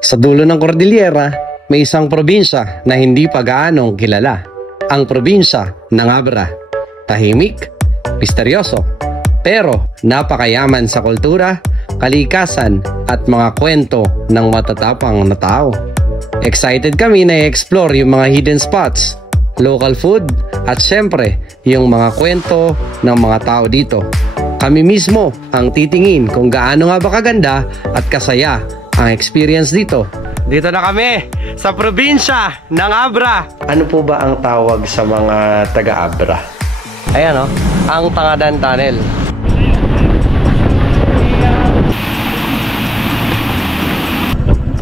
Sa dulo ng Cordillera, may isang probinsya na hindi pa gaanong kilala. Ang probinsya ng Abra. Tahimik, misteryoso, pero napakayaman sa kultura, kalikasan at mga kwento ng matatapang na tao. Excited kami na i-explore yung mga hidden spots, local food at syempre yung mga kwento ng mga tao dito. Kami mismo ang titingin kung gaano nga ba kaganda at kasaya ang experience dito. Dito na kami sa probinsya ng Abra. Ano po ba ang tawag sa mga taga-Abra? Ayan o, ang Tangadan Tunnel.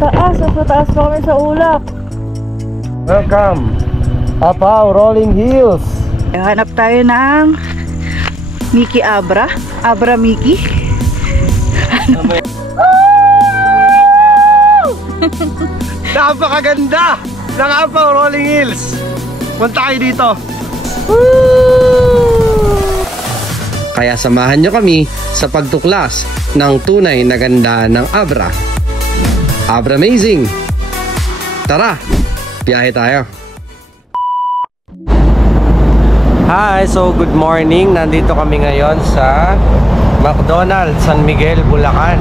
Taas, sa taas pa kami sa ulap. Welcome, Apaw Rolling Hills. Hanap tayo ng Mickey Abra. Abra Mickey. Napakaganda ng Apaw Rolling Hills. Punta kayo dito. Kaya samahan nyo kami sa pagtuklas ng tunay na ganda ng Abra. Abra Amazing! Tara, biyahe tayo. Hi, so good morning. Nandito kami ngayon sa McDonald's San Miguel, Bulacan.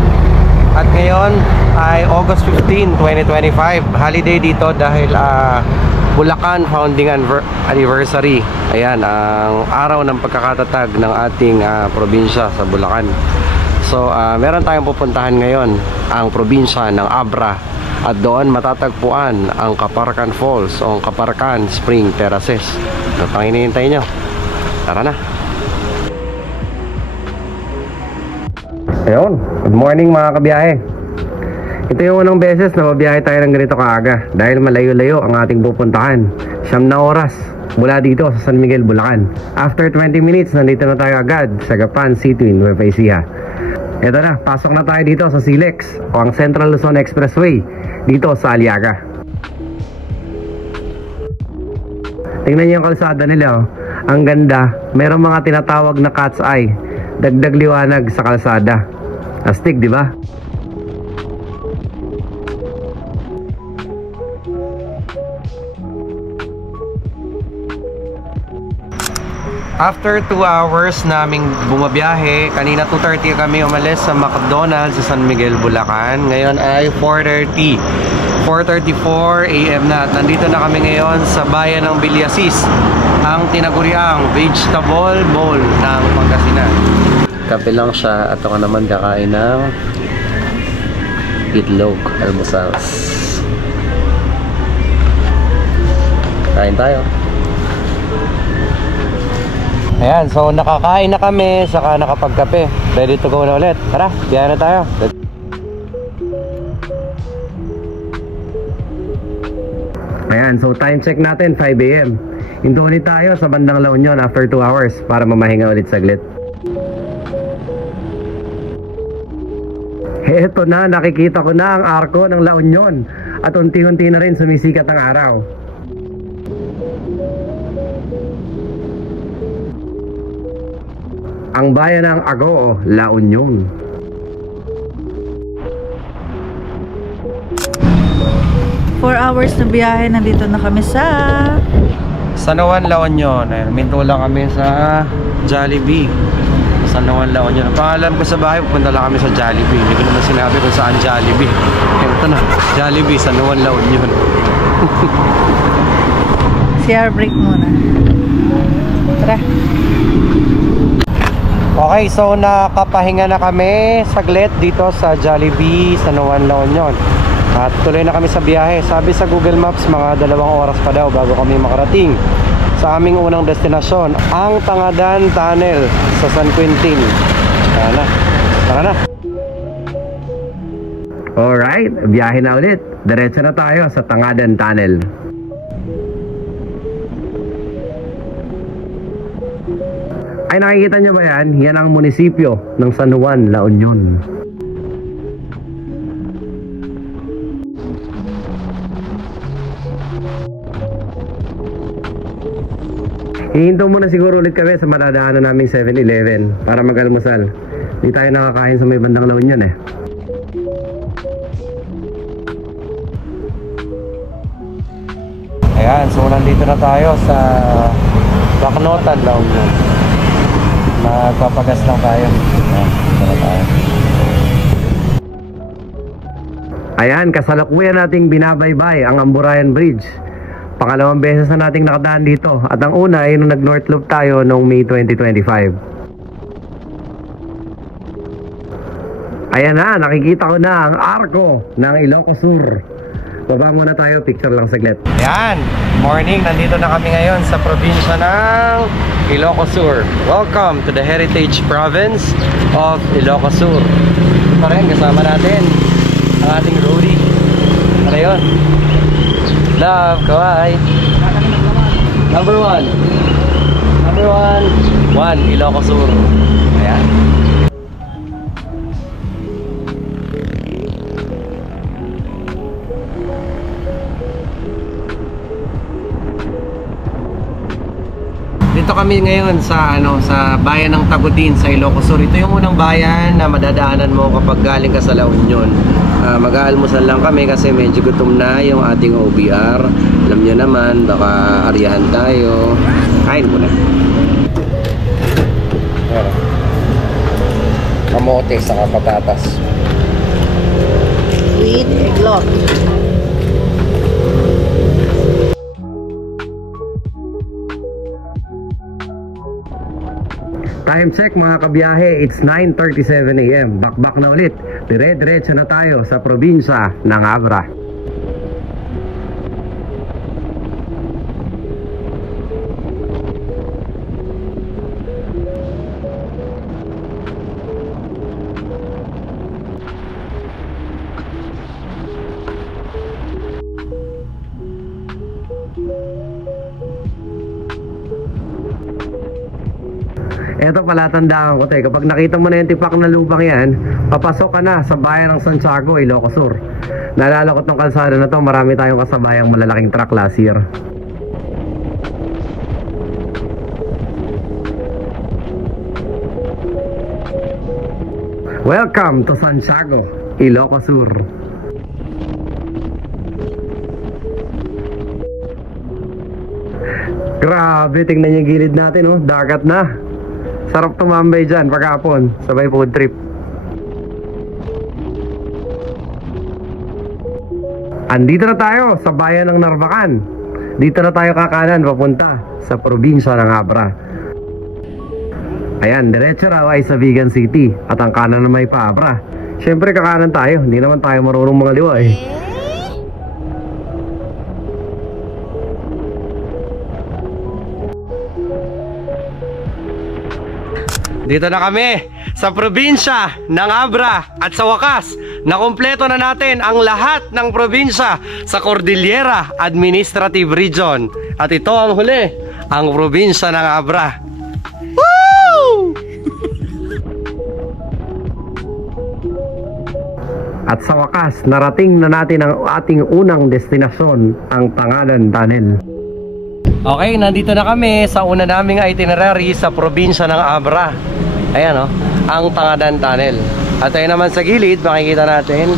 At ngayon ay August 15, 2025. Holiday dito dahil Bulacan Founding Anniversary. Ayan, ang araw ng pagkakatatag ng ating probinsya sa Bulacan. So, meron tayong pupuntahan ngayon, ang probinsya ng Abra. At doon matatagpuan ang Kaparakan Falls o Kaparakan Spring Terraces. Ito pang hinihintay nyo. Tara na. Ayun, good morning mga kabiyahe. Ito yung unang beses na mabiyahe tayo ng ganito kaaga dahil malayo-layo ang ating pupuntahan. 9 na oras mula dito sa San Miguel, Bulacan. After 20 minutes, nandito na tayo agad sa Gapan City, Nueva Ecija. Ito na, pasok na tayo dito sa Silex o ang Central Luzon Expressway dito sa Aliaga. Tingnan niyo yung kalsada nila, oh. Ang ganda. Merong mga tinatawag na cat's eye, dagdag liwanag sa kalsada. Astig, di ba? After 2 hours naming bumabiyahe, kanina 2:30 kami umalis sa McDonald's sa San Miguel, Bulacan. Ngayon ay 4:34 AM na. At nandito na kami ngayon sa bayan ng Villasis, ang tinaguriang vegetable bowl ng Pangasinan. Kape lang siya at ako naman kakain ng itlog almusals. Kain tayo. Ayan, so nakakain na kami, saka nakapagkape. Ready to go na ulit. Tara, biyahe na tayo. Ayan, so time check natin 5 AM. Hinto ulit tayo sa bandang La Union after 2 hours para mamahinga ulit saglit. Eto na, nakikita ko na ang arko ng La Union. At unti-unti na rin sumisikat ang araw. Ang bayan ng Agoo, La Union. Four hours na biyahe, nandito na kami sa San Juan, La Union. Minto lang kami sa Jollibee. San Juan, La Union. Pangalan ko sa bahay, pupunta lang kami sa Jollibee. Hindi ko naman sinabi kung saan Jollibee. Ito na, Jollibee, San Juan, La Union. CR break muna. Tara. Okay, so nakapahinga na kami saglit dito sa Jollibee, San Juan, La Union. At tuloy na kami sa biyahe. Sabi sa Google Maps, mga 2 oras pa daw bago kami makarating sa aming unang destinasyon, ang Tangadan Tunnel sa San Quintin. Tara na. Tara na. Alright, biyahe na ulit. Diretso na tayo sa Tangadan Tunnel. Ay, nakikita nyo ba yan? Yan ang munisipyo ng San Juan, La Union. Hihinto muna siguro ulit kami sa madadaanan naming 7-Eleven para mag-almusal. Hindi tayo nakakain sa may bandang La Union eh. Ayan, so nandito na tayo sa Baknotan daw yun. Magpapagas lang tayo. Ayan, dito na tayo. Ayan, kasalukuyan nating binabaybay ang Amburayan Bridge. Pangalawang beses na nating nakadaan dito. At ang una ay nung nag-North Loop tayo noong May 2025. Ayan na, nakikita ko na ang arko ng Ilocos Sur. Baba muna tayo, picture lang saglit. Ayan, morning, nandito na kami ngayon sa probinsya ng Ilocos Sur. Welcome to the Heritage Province of Ilocos Sur. Ito rin, kasama natin ang ating roadie. Ano yun? Love, kawai. Number 1, Ilocos Sur. Ayan. Dito kami ngayon sa sa bayan ng Tagutin sa Ilocos Sur. Ito yung unang bayan na madadaanan mo kapag galing ka sa La Union. Mag-aalmusal lang kami kasi medyo gutom na yung ating OBR. Alam nyo naman, baka aryahan tayo. Kain muna. Kamote sa patatas. Sweet eggnog. Time check mga kabiyahe, it's 9:37 AM. Bakbak na ulit. Dire-diretso na tayo sa probinsya ng Abra. Eto pala, tandaan ko kapag nakita mo na yung tipak na lubang yan, papasok ka na sa bayan ng Santiago, Ilocos Sur. Naalala ko tong kalsada na to, marami tayong kasabayang malalaking truck last year. Welcome to Santiago, Ilocos Sur. Grabe, tingnan yung gilid natin, oh. Dagat na. Sarap tumambay dyan pagkapon, sabay food trip. Andito na tayo sa bayan ng Narvacan. Dito na tayo kakanan papunta sa probinsya ng Abra. Ayan, diretso raw ay sa Vigan City. At ang kanan na may pa Abra. Siyempre kakanan tayo, hindi naman tayo marunong mga liwa eh. Dito na kami sa probinsya ng Abra at sa wakas, nakumpleto na natin ang lahat ng probinsya sa Cordillera Administrative Region. At ito ang huli, ang probinsya ng Abra. Woo! At sa wakas, narating na natin ang ating unang destinasyon, ang Tangalan Tunnel. Okay, nandito na kami sa una naming itinerary sa probinsya ng Abra. Ayan o, ang Tangalan Tunnel. At ayun naman sa gilid, makikita natin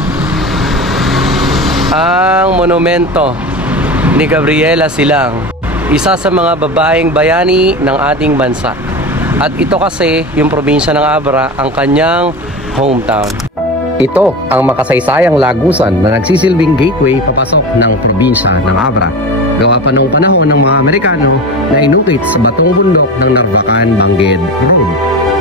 ang monumento ni Gabriela Silang, isa sa mga babaeng bayani ng ating bansa. At ito kasi, yung probinsya ng Abra, ang kanyang hometown. Ito ang makasaysayang lagusan na nagsisilbing gateway papasok ng probinsya ng Abra. Gawa pa noong panahon ng mga Amerikano na inukit sa batong bundok ng Narvacan-Bangued Road.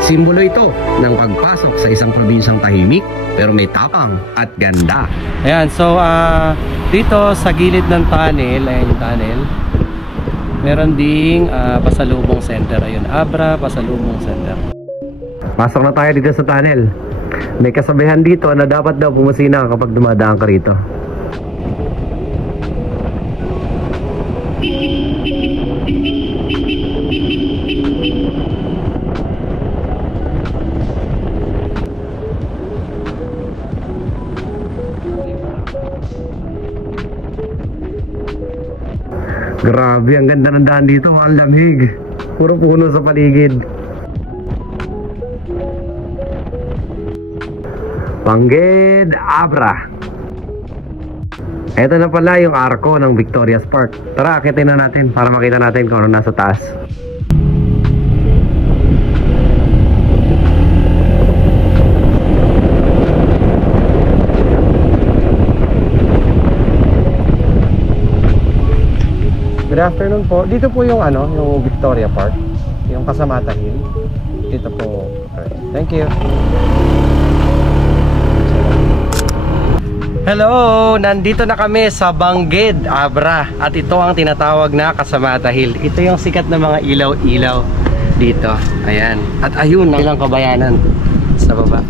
Simbolo ito ng pagpasok sa isang probinsyang tahimik pero may tapang at ganda. Ayan, so dito sa gilid ng tunnel, ayan yung tunnel, meron ding pasalubong center. Ayun, Abra Pasalubong Center. Pasok na tayo dito sa tunnel. May kasabihan dito na dapat daw pumusina kapag dumadaan ka rito. Grabe, ang ganda ng daan dito, ang lamig. Puro puno sa paligid. Bangued Abra. Ito na pala yung arko ng Victoria's Park. Tara, akitin na natin para makita natin kung ano nasa taas. Good afternoon po. Dito po yung yung Victoria Park, yung Kasamata Hill. Dito po. Okay. Thank you. Hello! Nandito na kami sa Bangged, Abra. At ito ang tinatawag na Kasamata Hill. Ito yung sikat na mga ilaw-ilaw dito. Ayan. At ayun ang ilang kabayanan sa baba.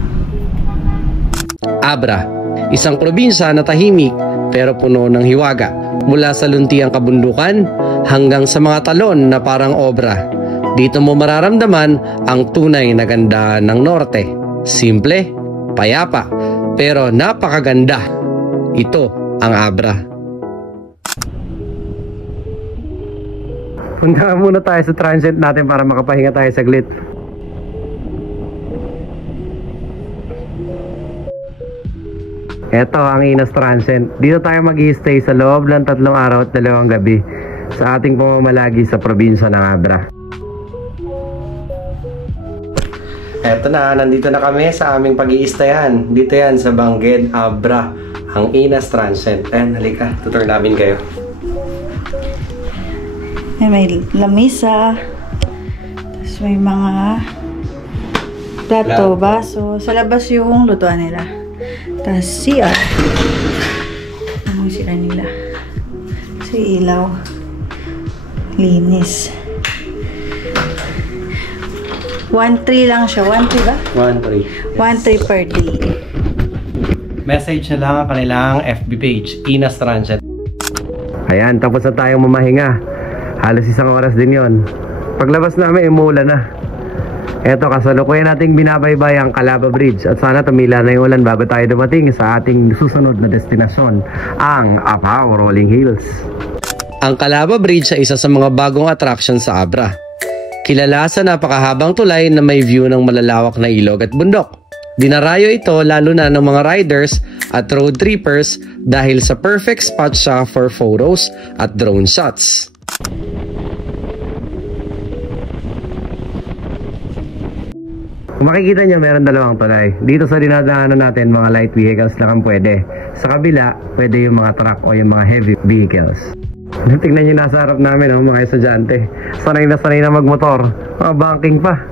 Abra, isang probinsya na tahimik pero puno ng hiwaga. Mula sa luntiang kabundukan hanggang sa mga talon na parang obra. Dito mo mararamdaman ang tunay na ganda ng norte. Simple, payapa, pero napakaganda. Ito ang Abra. Punta muna tayo sa transient natin para makapahinga tayo saglit. Ito ang Inas Transient. Dito tayo mag-i-stay sa loob ng 3 araw at 2 gabi sa ating pamamalagi sa probinsya ng Abra. Eto na, nandito na kami sa aming pag-i-stayan. Dito yan sa Bangged, Abra, ang Inas Transient. Ayan, halika, tutur namin kayo. May lamisa. Tapos may mga plato, baso. Sa labas yung lutuan nila. Tapos CR. Ano sila nila? Sa ilaw. Linis. 1.3 lang siya. 1.3 ba? 1.3. 1.3 per day. Message na lang ang kanilang FB page, Inas Transient. Ayan, tapos na tayong mamahinga. Halos 1 oras din yon. Paglabas namin, umuulan na. Eto, kasalukuyan nating binabaybay ang Calaba Bridge at sana tumila na yung ulan bago tayo dumating sa ating susunod na destinasyon, ang Apao Rolling Hills. Ang Calaba Bridge ay isa sa mga bagong attraction sa Abra. Kilala sa napakahabang tulay na may view ng malalawak na ilog at bundok. Dinarayo ito lalo na ng mga riders at road trippers dahil sa perfect spot siya for photos at drone shots. Kung makikita nyo, meron 2 tulay. Dito sa dinadaanan natin, mga light vehicles lang ang pwede. Sa kabila, pwede yung mga truck o yung mga heavy vehicles. Tingnan nyo nasa harap namin, mga estudyante. Sanay na magmotor. Mga banking pa.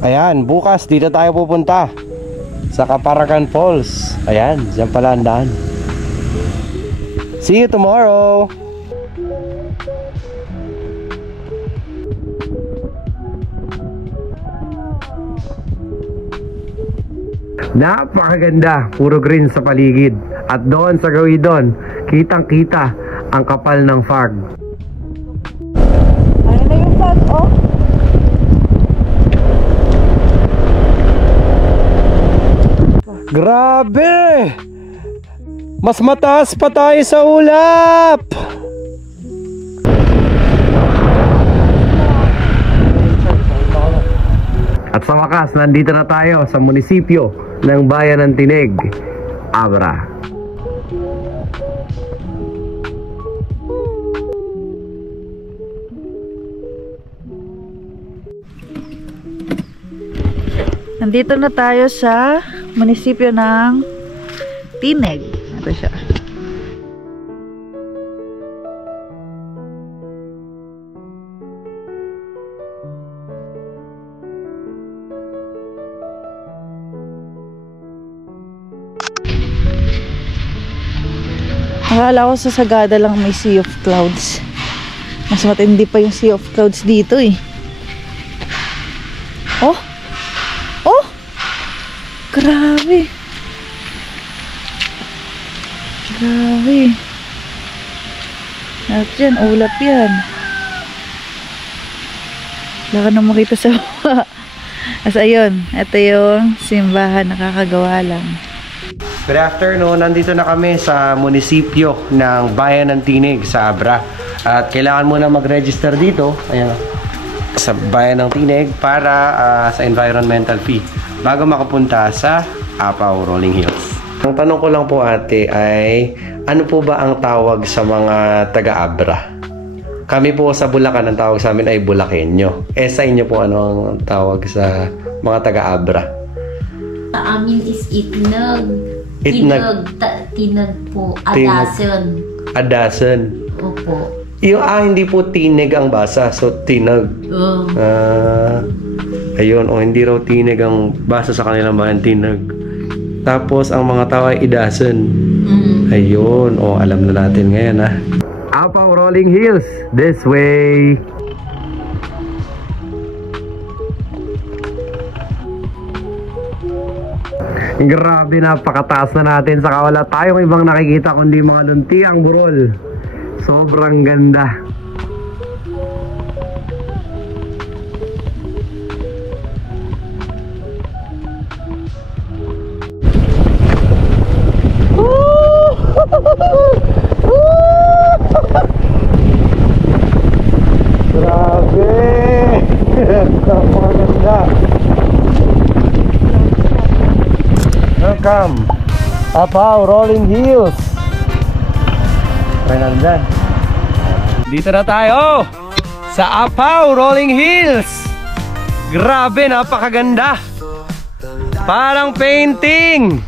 Ayan, bukas dito tayo pupunta sa Kaparakan Falls. Ayan, dyan pala ang daan. See you tomorrow! Napakaganda, puro green sa paligid. At doon sa gawidon, kitang-kita ang kapal ng fog. Ano na yung fog, oh? Grabe! Mas mataas pa tayo sa ulap! At sa wakas, nandito na tayo sa munisipyo ng Bayan ng Tineg, Abra. Nandito na tayo sa munisipyo ng Tineg. Ito siya. Akala ko sa Sagada lang may Sea of Clouds. Mas matindi pa yung Sea of Clouds dito eh. Oh! Oh! Grabe! Grabe! At yan, ulap yan. Wala ka na makita sa baba. As ayun, ito yung simbahan, nakakagawa lang. Good afternoon, nandito na kami sa munisipyo ng Bayan ng Tineg sa Abra. At kailangan muna mag-register dito, ayan, sa Bayan ng Tineg para sa environmental fee bago makapunta sa Apao Rolling Hills. Ang tanong ko lang po ate ay, ano po ba ang tawag sa mga taga-Abra? Kami po sa Bulacan, ang tawag sa amin ay Bulakenyo. Sa inyo po, ano ang tawag sa mga taga-Abra? Sa amin is itnag. Itnag. Tinag po. Adason. Adason. Opo. Hindi po tinig ang basa. So, tinag. Ayun. Hindi raw tinig ang basa sa kanilang bahan, tinag. Tapos, ang mga tao ay idason. Ayun. Alam na natin ngayon, ha? Apaw Rolling Hills. This way. Grabe, napakataas na natin. Saka wala tayong ibang nakikita kundi mga luntiang burol. Sobrang ganda. Grabe. Napakaganda. Welcome, Apaw Rolling Hills. Try na dyan. Dito na tayo sa Apaw Rolling Hills. Grabe, napakaganda. Parang painting.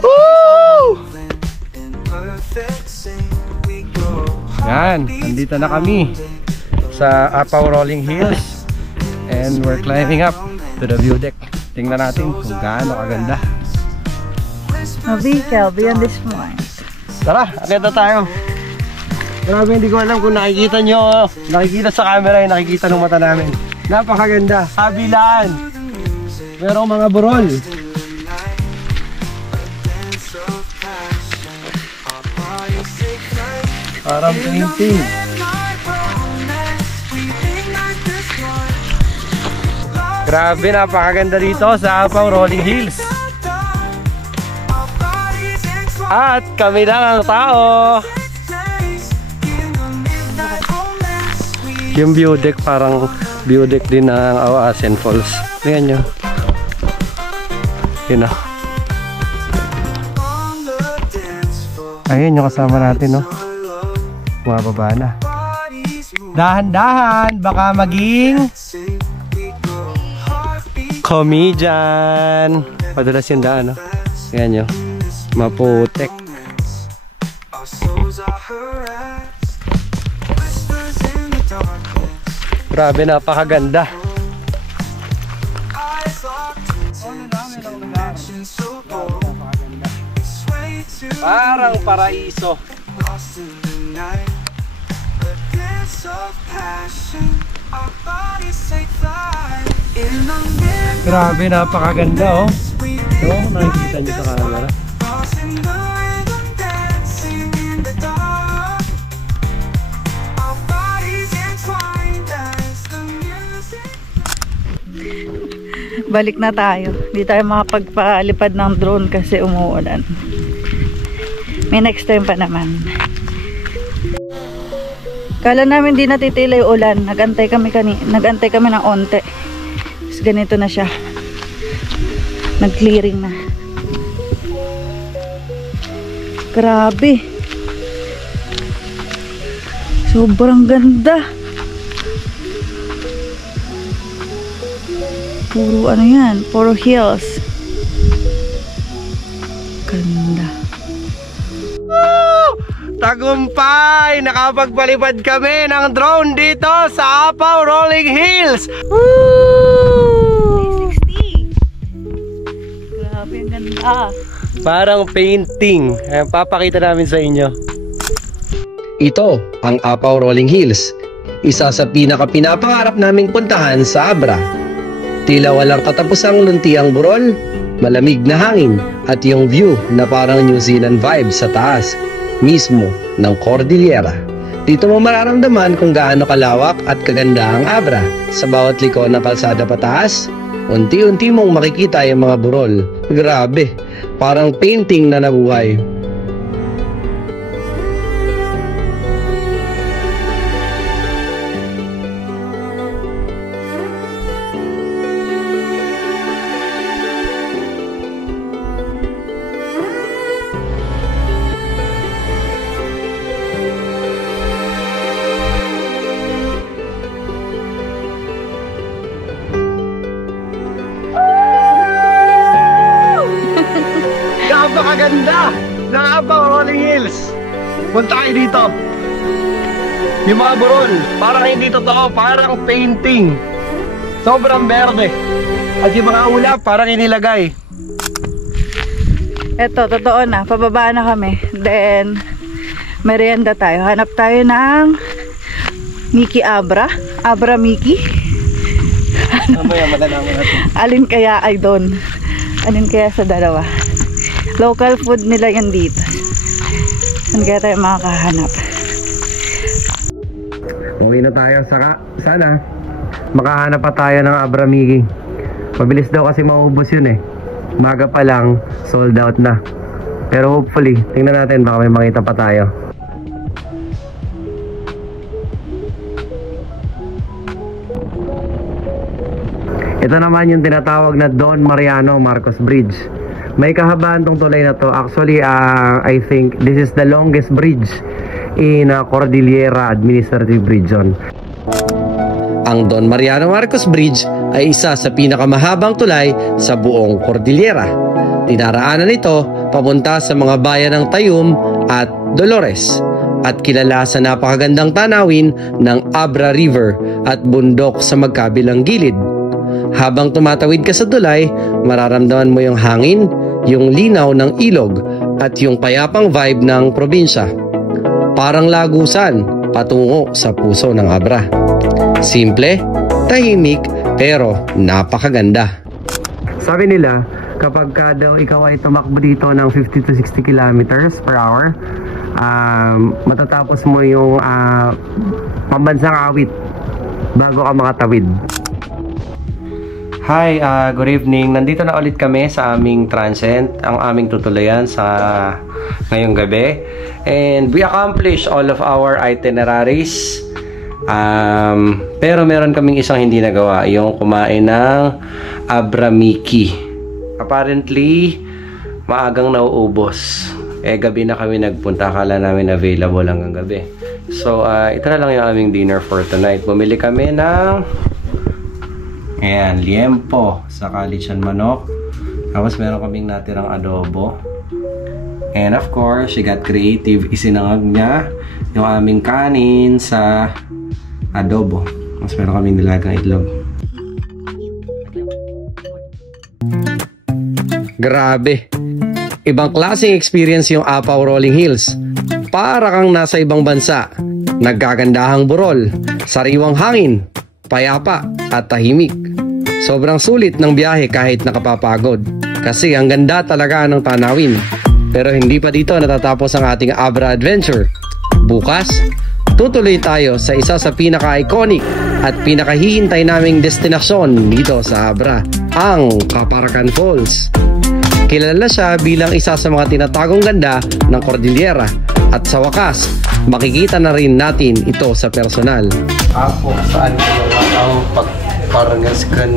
Woo! Yan, nandito na kami sa Apaw Rolling Hills. And we're climbing up to the view deck. Tingnan natin kung gaano kaganda. Mabika, beyond this point. Tara, akit na tayo. Grabe, hindi ko alam kung nakikita nyo. Nakikita sa camera yung nakikita ng mata namin. Napakaganda. Kabilaan. Merong mga burol. Parang painting. Grabe, napakaganda dito sa Apaw Rolling Hills. At kami lang ang tao. Yung view deck, parang view deck din ng Awasen Falls. Tingnan nyo. Yun na. Ayun yung kasama natin, no? Bumababa na. Dahan-dahan, baka maging comedian. Padulas yung daan, no? Yan nyo. Maputek. Grabe, napakaganda. Parang paraiso. Grabe, napakaganda, oh. So, nakikita nyo sa camera. Balik na tayo. Hindi tayo makapagpalipad ng drone kasi umuulan. May next time pa naman. Kala namin di natitila yung ulan. Nagantay kami ng onte. Tapos ganito na siya. Nag-clearing na. Grabe. Sobrang ganda. Puro ano yan, puro hills. Ganda. Tagumpay! Nakapagpalipad kami ng drone dito sa Apaw Rolling Hills! Woo! 360! Grabe, ang ganda. Parang painting. Papakita namin sa inyo. Ito ang Apaw Rolling Hills. Isa sa pinaka-pinapangarap naming puntahan sa Abra. Tila walang katapusang luntiang burol, malamig na hangin at yung view na parang New Zealand vibe sa taas mismo ng Cordillera. Dito mo mararamdaman kung gaano kalawak at kaganda ang Abra. Sa bawat liko ng kalsada pataas, unti-unti mong makikita yung mga burol. Grabe, parang painting na nabuhay. ganda ng Apaw Rolling Hills. Punta kayo dito. Yung mga burol, parang hindi totoo, parang painting. Sobrang berde. At yung mga ulap, parang inilagay. Eto, totoo na. Pababa na kami. Then, merienda tayo. Hanap tayo ng Mickey Abra. Abra Mickey. Mamaya malalaman natin. Alin kaya ay doon? Alin kaya sa dalawa? Local food nila yan dito. Saan kaya tayo makakahanap? Uwi na tayo. Sana makahanap pa tayo ng Abra Mickey. Mabilis daw kasi maubos yun eh. Maga pa lang, sold out na. Pero hopefully, tingnan natin baka may makita pa tayo. Ito naman yung tinatawag na Don Mariano Marcos Bridge. May kahabaan tong tulay na to. Actually, I think this is the longest bridge in Cordillera Administrative Region. Ang Don Mariano Marcos Bridge ay isa sa pinakamahabang tulay sa buong Cordillera. Dinaraanan ito papunta sa mga bayan ng Tayum at Dolores at kilala sa napakagandang tanawin ng Abra River at bundok sa magkabilang gilid. Habang tumatawid ka sa tulay, mararamdaman mo yung hangin, yung linaw ng ilog at yung payapang vibe ng probinsya. Parang lagusan patungo sa puso ng Abra. Simple, tahimik, pero napakaganda. Sabi nila, kapag daw ikaw ay tumakbo dito ng 50 to 60 kilometers per hour, matatapos mo yung pambansang awit bago ka makatawid. Hi, good evening. Nandito na ulit kami sa aming transient, ang aming tutulayan sa ngayong gabi. And we accomplished all of our itineraries. Pero meron kaming isang hindi nagawa, yung kumain ng Abra Mickey. Apparently, maagang nauubos. Gabi na kami nagpunta, akala namin available hanggang gabi. So, ito na lang yung aming dinner for tonight. Bumili kami ng liempo sa lechon manok. Tapos meron kaming natirang adobo. And of course, she got creative. Isinangag niya yung aming kanin sa adobo. Mas meron kaming nilagang itlog. Grabe! Ibang klaseng experience yung Apaw Rolling Hills. Para kang nasa ibang bansa. Nagkagandahang burol, sariwang hangin, payapa at tahimik. Sobrang sulit ng biyahe kahit nakapapagod. Kasi ang ganda talaga ng tanawin. Pero hindi pa dito natatapos ang ating Abra Adventure. Bukas, tutuloy tayo sa isa sa pinaka-iconic at pinakahihintay naming destinasyon dito sa Abra, ang Kaparakan Falls. Kilala siya bilang isa sa mga tinatagong ganda ng Cordillera at sa wakas, makikita na rin natin ito sa personal. Ako, saan ginawa ang pagparangas kan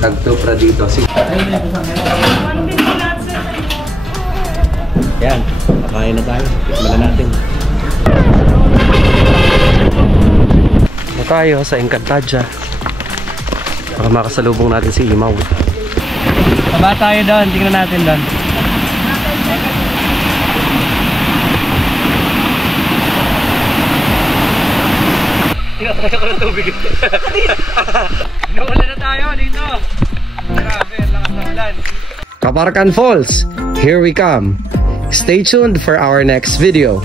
nagtupra dito? Yan, nakain na tayo. Tikman na natin. Tayo sa Encantadia. Baka makasalubong natin si Imaw. Baba tayo doon, tingnan natin doon. Tinataya ko ng tubig. Nawala na tayo dito. Grabe, ang lakas ng ulan. Kaparakan Falls, here we come. Stay tuned for our next video.